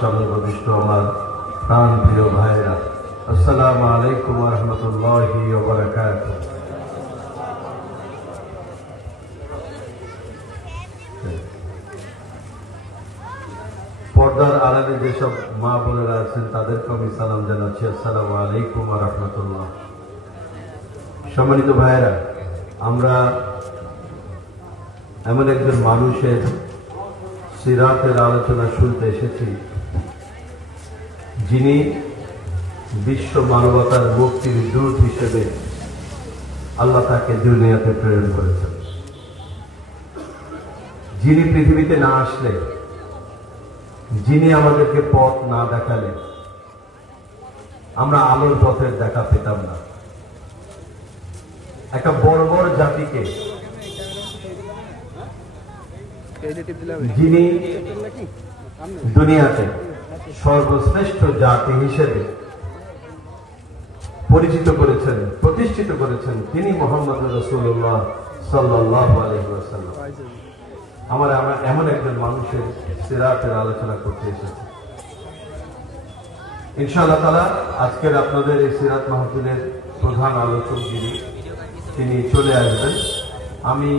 সামনে প্রবিষ্ট আমার প্রাণ প্রিয় ভাইরা, আসসালামু আলাইকুম ওয়া রাহমাতুল্লাহি ওয়া বারাকাতুহু। পর্দার আড়ালে যেসব মা বোনেরা আছেন তাদেরকে আমি সালাম জানাচ্ছি, আসসালামু আলাইকুম ওয়া রাহমাতুল্লাহ। সম্মানিত ভাইরা, আমরা এমন একজন মানুষের সিরাতের আলোচনা শুনতে এসেছি যিনি বিশ্ব মানবতার মুক্তির দূত হিসেবে আল্লাহ তাকে দুনিয়াতে প্রেরণ করেছেন, যিনি পৃথিবীতে না আসলে, যিনি আমাদেরকে পথ না দেখালে আমরা আলোর পথের দেখা পেতাম না। একটা বর্বর জাতিকে যিনি দুনিয়াতে সর্বশ্রেষ্ঠ জাতি হিসেবে পরিচিত করেছেন, প্রতিষ্ঠিত করেছেন, তিনি মুহাম্মদ রাসূলুল্লাহ সাল্লাল্লাহু আলাইহি ওয়াসাল্লাম। আমরা এমন একজন মানুষের সিরাতের আলোচনা করতে এসেছি। ইনশাআল্লাহ তাআলা আজকের আপনাদের এই সিরাত মাহফিলের প্রধান আলোচক যিনি, তিনি চলে আসবেন। আমি